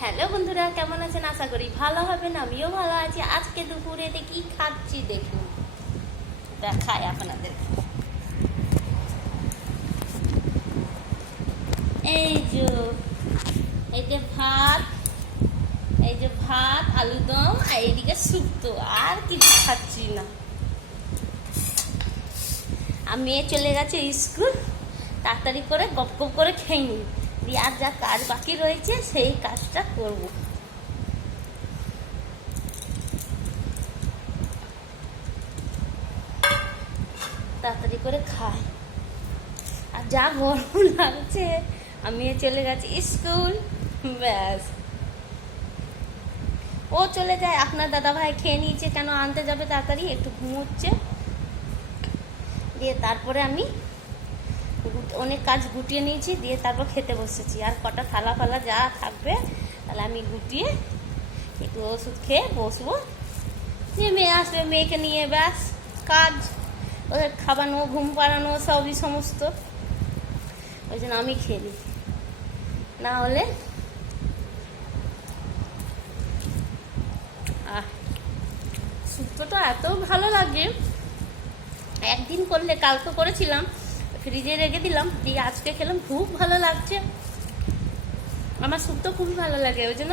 Hello বন্ধুরা, কেমন আছেন? আশা করি ভালো হবেন। আমিও ভালো আছি। আজকে দুপুরেতে কি খাচ্ছি দেখুন, দেখাই আপনাদের। এই যে এই যে ভাত, এই যে ভাত, আলুদম, আর এইদিকে শুক্তো। আর কিছু খাচ্ছি না। আর মেয়ে চলে গেছে স্কুল, তাড়াতাড়ি করে গপ গপ করে খেয়ে নিই, দিয়ে আর যা কাজ বাকি রয়েছে সেই কাজটা করব। তাড়াতাড়ি করে খাই। আর যা গরম লাগছে, আমি চলে গেছি স্কুল, ব্যাস। ও চলে যায়, আপনার দাদা ভাই খেয়ে নিয়েছে, কেন আনতে যাবে তাড়াতাড়ি, একটু ঘুমোচ্ছে। দিয়ে তারপরে আমি অনেক কাজ গুটিয়ে নিয়েছি, দিয়ে তারপর খেতে বসেছি। আর কটা থালা ফালা যা থাকবে তাহলে আমি গুটিয়ে একটু ওষুধ খেয়ে বসবো। দিয়ে মেয়ে আসবে, মেয়েকে নিয়ে ব্যাস কাজ, ওদের খাওয়ানো, ঘুম পাড়ানো, সবই সমস্ত। ওই জন্য আমি খেয়ে নিই, না হলে শুক্তোটা এত ভালো লাগে। একদিন করলে, কালকে করেছিলাম, ফ্রিজে রেখে দিলাম, দিয়ে আজকে খেলাম, খুব ভালো লাগছে। আমার শুক্তো খুবই ভালো লাগে, ওই জন্য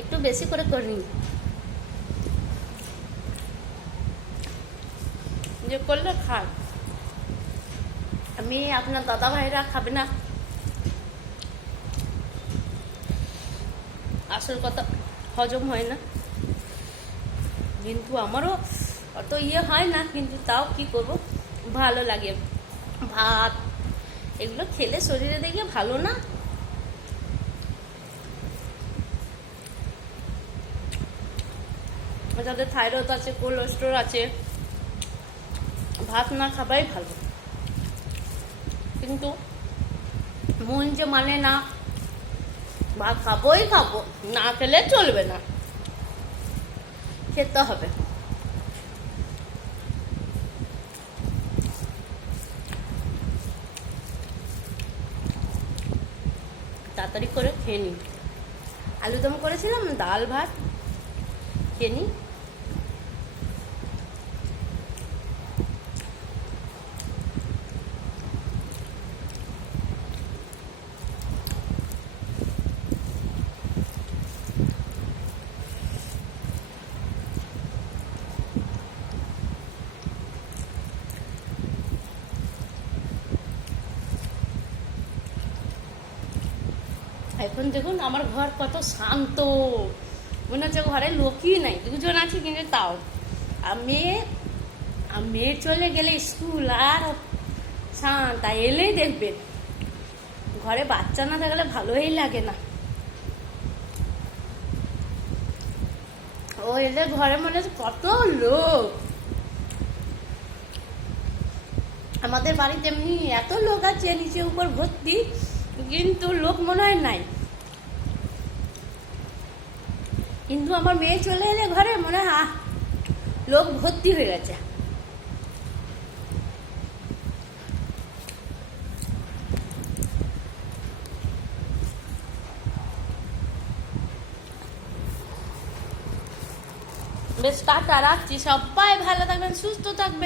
একটু বেশি করে নিই, যে করলে খাই। আমি, আপনার দাদা ভাইরা খাবে না, আসল কথা হজম হয় না। কিন্তু আমারও অত হয় না, কিন্তু তাও কি করব, ভালো লাগে। ভাত এগুলো খেলে শরীরে দেখে ভালো না। যাদের থাইরয়েড আছে, কোলেস্টেরল আছে, ভাত না খাবাই ভালো। কিন্তু মন যে মানে না, ভাত খাবোই খাবো, না খেলে চলবে না, খেতে হবে। তাড়াতাড়ি করে খেয়ে নিই। আলুদম করেছিলাম, ডাল ভাত খেয়ে নিই। এখন দেখুন আমার ঘর কত শান্ত, মনে হচ্ছে ঘরে লোকই নাই, দুজন আছে কিন্তু তাও। মেয়ে চলে গেলে স্কুল আর শান্ত, এলেই দেখবেন ঘরে বাচ্চা না থাকলে ভালোই লাগে না। ও এলে ঘরে মনে হচ্ছে কত লোক। আমাদের বাড়িতে এমনি এত লোক আছে, নিচে উপর ভর্তি, কিন্তু লোক মনে হয় নাই। কিন্তু আমার মেয়ে চলে এলে ঘরে মনে হয় লোক ভর্তি হয়ে গেছে। বেশ, টাটা, রাখছি। সবাই ভালো থাকবেন, সুস্থ থাকবেন।